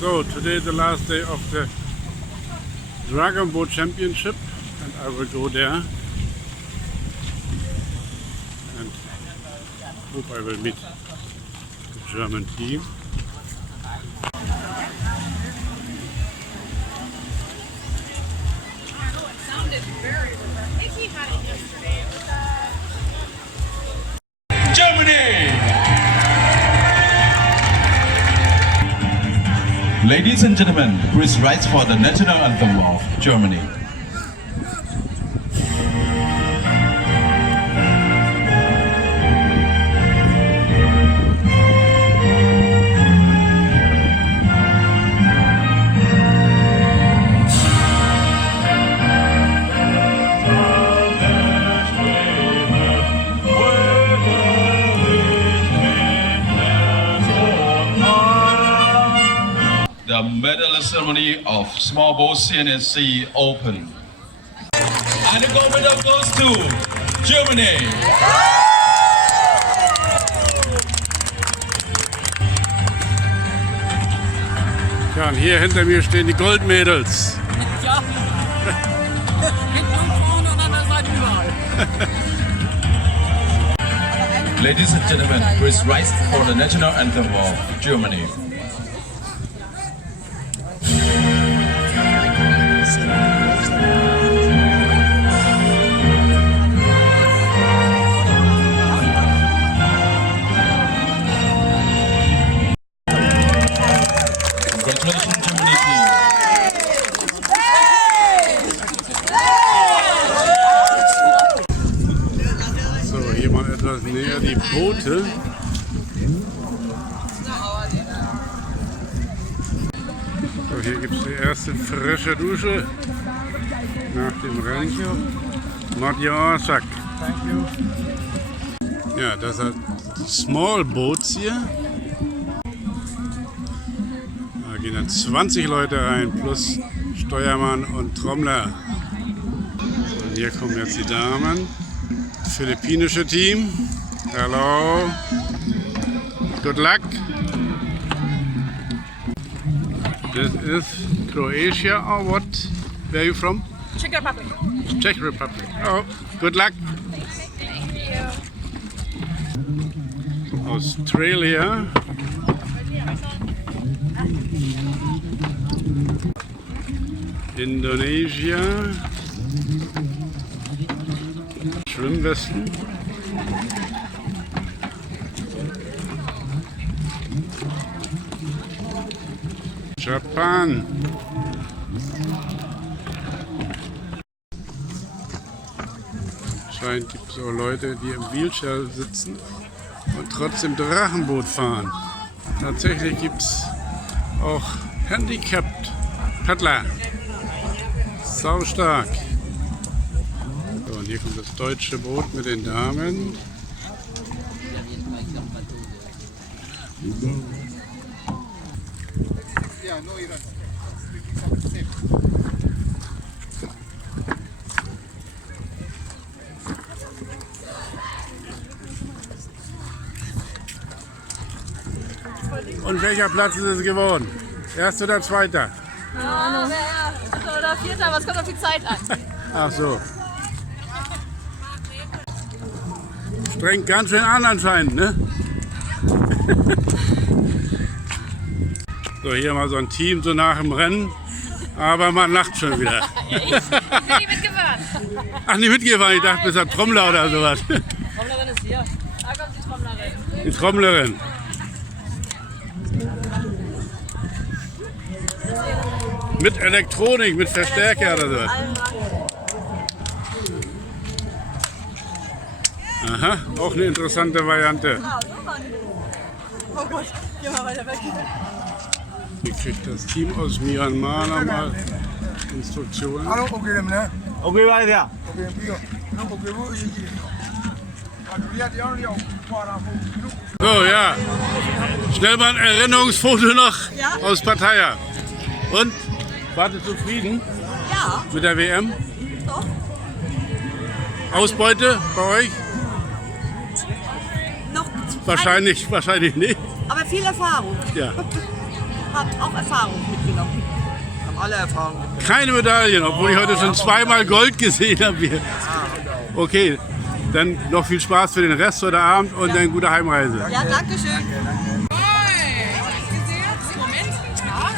So, today the last day of the Drachenboot Championship, and I will go there and hope I will meet the German team. Ladies and gentlemen, please rise for the national anthem of Germany. The medal ceremony of small boat CNSC Open. And the gold medal goes to Germany. Ja, und hier hinter mir stehen die Goldmädels. Ja. Hinten und vorne und an der Seite überall. Ladies and gentlemen, please rise for the national anthem of Germany. So, hier mal etwas näher die Boote. So, hier gibt es die erste frische Dusche nach dem Rennen. Not your sack. Ja, das sind Small Boats hier. Da gehen dann 20 Leute rein, plus Steuermann und Trommler. So, und hier kommen jetzt die Damen. Philippinische Team. Hello. Good luck. This is Croatia or what? Where are you from? Czech Republic. Czech Republic. Oh, good luck. Australia. Indonesia. Schwimmwesten. Japan. Anscheinend gibt es auch Leute, die im Wheelchair sitzen und trotzdem Drachenboot fahren. Tatsächlich gibt es auch Handicapped Paddler. Sau stark. So, und hier kommt das deutsche Boot mit den Damen. Und welcher Platz ist es geworden? Erster oder zweiter? Ja, oder vierter, aber es kommt auf die Zeit an. Ach so. Strengt ganz schön an anscheinend, ne? So, hier mal so ein Team so nach dem Rennen, aber man lacht schon wieder. Ich bin nicht mitgefahren. Ach, nicht mitgefahren, ich dachte, bist du Trommler oder sowas. Trommlerin ist hier. Da kommt die Trommlerin. Die Trommlerin. Mit Elektronik, mit Verstärker oder sowas. Aha, auch eine interessante Variante. Oh Gott, geh mal weiter weg. Hier kriegt das Team aus Myanmar nochmal Instruktionen. Hallo, okay, ne? Okay, weiter. So, ja. Schnell mal ein Erinnerungsfoto noch aus Pattaya. Und? Wart ihr zufrieden? Ja. Mit der WM? Doch. Ausbeute bei euch? Noch Wahrscheinlich nicht. aber viel Erfahrung. Ja. habe auch Erfahrung mitgenommen. Haben alle Erfahrungen mitgenommen. Keine Medaillen, obwohl ich heute schon zweimal Gold gesehen habe. Okay, dann noch viel Spaß für den Rest heute Abend und eine gute Heimreise. Ja, danke schön.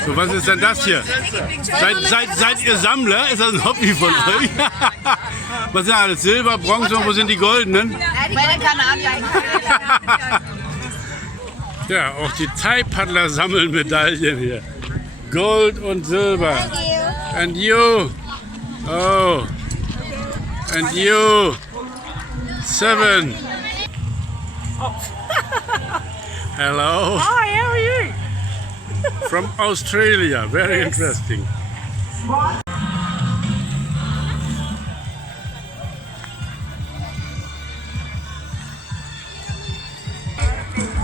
So, was ist denn das hier? Seid ihr Sammler? Ist das ein Hobby von euch? Was sind alles? Silber, Bronze und wo sind die goldenen? Bei der Kanadier. Ja, auch die Thai-Paddler sammeln Medaillen hier. Gold und Silber. And you. Oh. And you. 7. Hello. Hi, how are you? From Australia. Very interesting.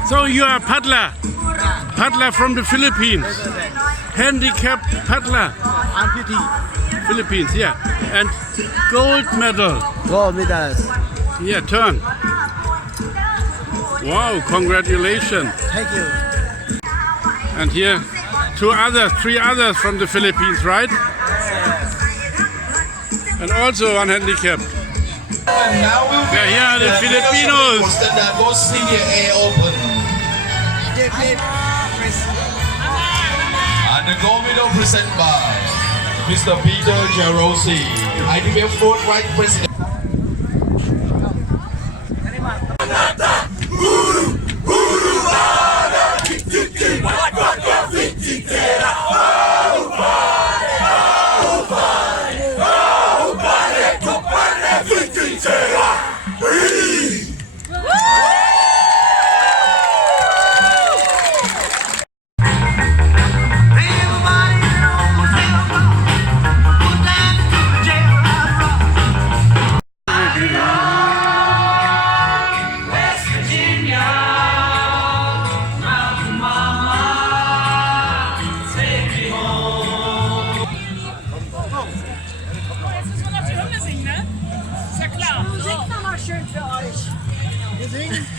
So you are paddler. Paddler from the Philippines. Handicapped paddler. Amputee. Philippines, yeah. And gold medal. Gold medals. Yeah, turn. Wow, congratulations. Thank you. And here, 3 others from the Philippines, right? And also one handicapped. And now we'll be here are the Filipinos. Standard Boat Senior A Open. And the gold medal presented by Mr. Peter Gerosi, IDBF forthright president.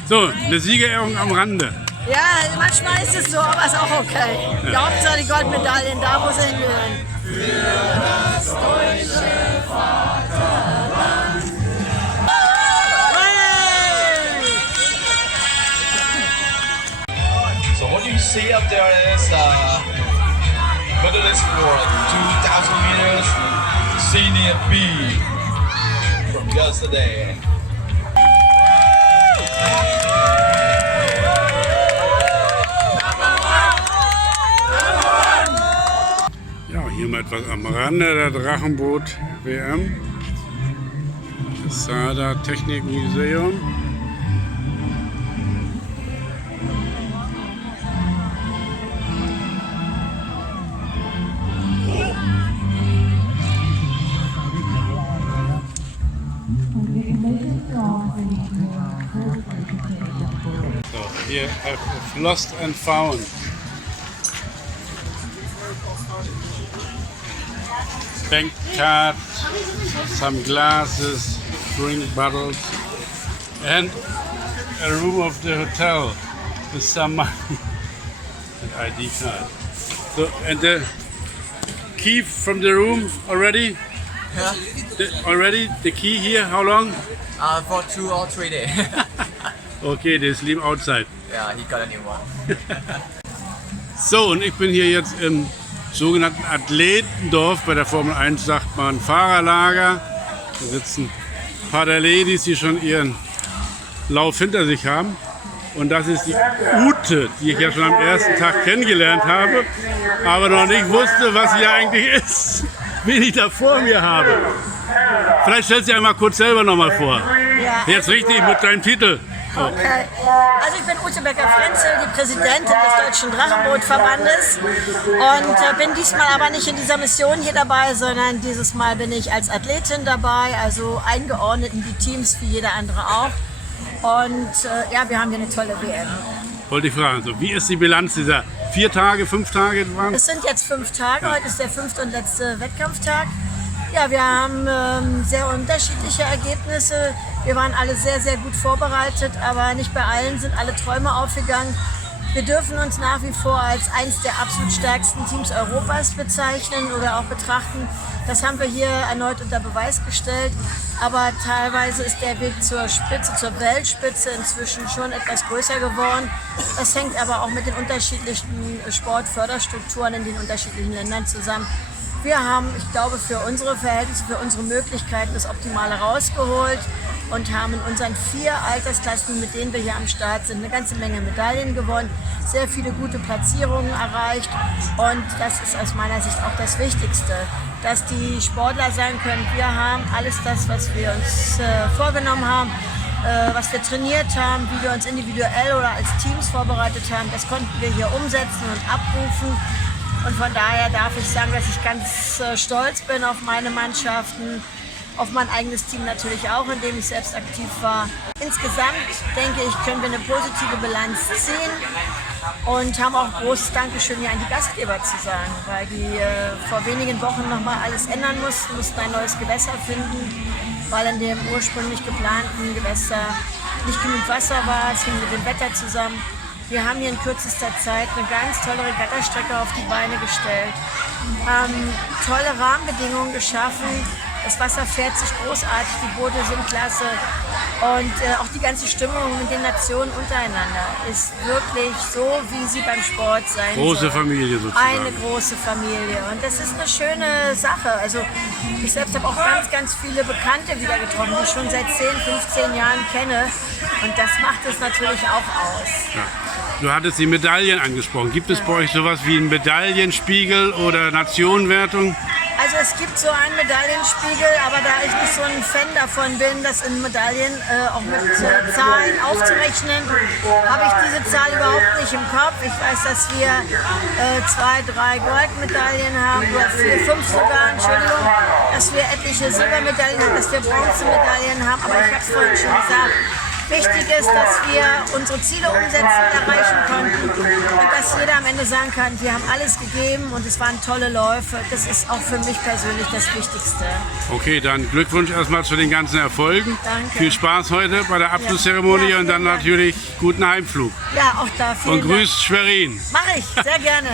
So, eine Siegerehrung am Rande. Ja, manchmal ist es so, aber ist auch okay. Die Hauptsache die Goldmedaillen, da wo sie hingehören. So what you see up there is medalist for 2,000 meters senior B from yesterday. Ja, hier mal etwas am Rande der Drachenboot WM. Das Sada Technikmuseum. So, here I've lost and found. Bank card, some glasses, drink bottles, and a room of the hotel with some money and ID card. So, and the key from the room already? Yeah. Already the key here? How long? For 2 or 3 days. Okay, they sleep outside. Yeah, he got a new one. So, und ich bin hier jetzt im sogenannten Athletendorf. Bei der Formel 1 sagt man Fahrerlager. Da sitzen ein paar der Ladies, die schon ihren Lauf hinter sich haben. Und das ist die Ute, die ich ja schon am ersten Tag kennengelernt habe, aber noch nicht wusste, was sie eigentlich ist, wen ich da vor mir habe. Vielleicht stellst du dich einmal kurz selber noch mal vor. Ja. Jetzt richtig mit deinem Titel. Okay. Also ich bin Ute Becker-Frenzel, die Präsidentin des Deutschen Drachenboot Verbandes und bin diesmal aber nicht in dieser Mission hier dabei, sondern dieses Mal bin ich als Athletin dabei, also eingeordnet in die Teams wie jeder andere auch. Und ja, wir haben hier eine tolle WM. Wollte ich fragen, so, wie ist die Bilanz dieser 4 Tage, 5 Tage? Es sind jetzt 5 Tage, heute ist der 5. und letzte Wettkampftag. Ja, wir haben sehr unterschiedliche Ergebnisse. Wir waren alle sehr, sehr gut vorbereitet, aber nicht bei allen sind alle Träume aufgegangen. Wir dürfen uns nach wie vor als eines der absolut stärksten Teams Europas bezeichnen oder auch betrachten. Das haben wir hier erneut unter Beweis gestellt. Aber teilweise ist der Weg zur Spitze, zur Weltspitze inzwischen schon etwas größer geworden. Das hängt aber auch mit den unterschiedlichen Sportförderstrukturen in den unterschiedlichen Ländern zusammen. Wir haben, ich glaube, für unsere Verhältnisse, für unsere Möglichkeiten das Optimale rausgeholt und haben in unseren 4 Altersklassen, mit denen wir hier am Start sind, eine ganze Menge Medaillen gewonnen, sehr viele gute Platzierungen erreicht und das ist aus meiner Sicht auch das Wichtigste, dass die Sportler sagen können, wir haben alles das, was wir uns vorgenommen haben, was wir trainiert haben, wie wir uns individuell oder als Teams vorbereitet haben, das konnten wir hier umsetzen und abrufen. Und von daher darf ich sagen, dass ich ganz stolz bin auf meine Mannschaften, auf mein eigenes Team natürlich auch, in dem ich selbst aktiv war. Insgesamt denke ich, können wir eine positive Bilanz ziehen und haben auch großes Dankeschön hier an die Gastgeber zu sagen, weil die vor wenigen Wochen nochmal alles ändern mussten ein neues Gewässer finden, weil in dem ursprünglich geplanten Gewässer nicht genug Wasser war, es hing mit dem Wetter zusammen. Wir haben hier in kürzester Zeit eine ganz tolle Regattastrecke auf die Beine gestellt, tolle Rahmenbedingungen geschaffen. Das Wasser fährt sich großartig, die Boote sind klasse und auch die ganze Stimmung mit den Nationen untereinander ist wirklich so, wie sie beim Sport sein soll. Große Familie sozusagen. Eine große Familie und das ist eine schöne Sache. Also ich selbst habe auch ganz viele Bekannte wieder getroffen, die ich schon seit 10, 15 Jahren kenne und das macht es natürlich auch aus. Ja. Du hattest die Medaillen angesprochen. Gibt es bei euch sowas wie einen Medaillenspiegel oder Nationenwertung? Also es gibt so einen Medaillenspiegel, aber da ich nicht so ein Fan davon bin, das in Medaillen auch mit Zahlen aufzurechnen, habe ich diese Zahl überhaupt nicht im Kopf. Ich weiß, dass wir 2, 3 Goldmedaillen haben, oder 4, 5 sogar, Entschuldigung, dass wir etliche Silbermedaillen haben, dass wir Bronzemedaillen haben, aber ich habe es vorhin schon gesagt. Wichtig ist, dass wir unsere Ziele umsetzen, erreichen konnten und dass jeder am Ende sagen kann, wir haben alles gegeben und es waren tolle Läufe. Das ist auch für mich persönlich das Wichtigste. Okay, dann Glückwunsch erstmal zu den ganzen Erfolgen. Danke. Viel Spaß heute bei der Abschlusszeremonie Ja, und dann Dank. natürlich guten Heimflug. Ja, auch da vielen Und grüßt Schwerin. Mache ich, sehr gerne.